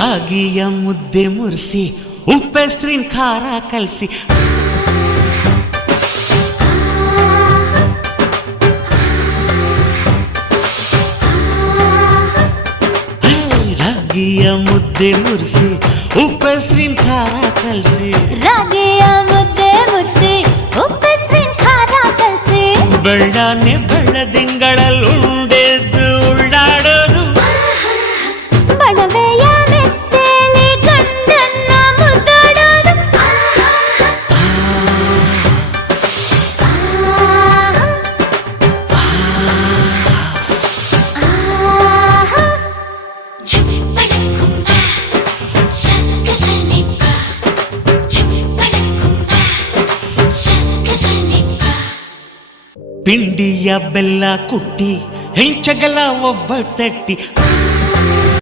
ರಾಗಿಯ ಮುದ್ದೆ ಮುರಿಸಿ ಉಪ್ಪೆಸ್ರಿನ ಖಾರ ಕಲಸಿ ರಾಗಿಯ ಮುದ್ದೆ ಮುರಿಸಿ ಉಪ್ಪೆಸ್ರಿನ ಖಾರ ಕಲಸಿ ರಾಗಿಯ ಮುದ್ದೆ ಮುರಿಸಿ ಉಪ್ಪೆಸ್ರಿನ ಖಾರ ಕಲಸಿ ಬೆಳ್ಳಾನೆ ಬೆಳ್ಳದಿಂಗಳಲ್ಲಿ ಉಂಡೆದ್ದು ಉಳ್ಳಾಡೋದು ಬಣವೆಯ ಮೆತ್ತೇಲಿ ಗಂಡನ್ನ ಮುದ್ದಾಡೋದು ಪಿಂಡಿಯ ಬೆಲ್ಲ ಕುಟ್ಟಿ ಹೆಂಚಗಲ ಒಬ್ಬ ತಟ್ಟಿ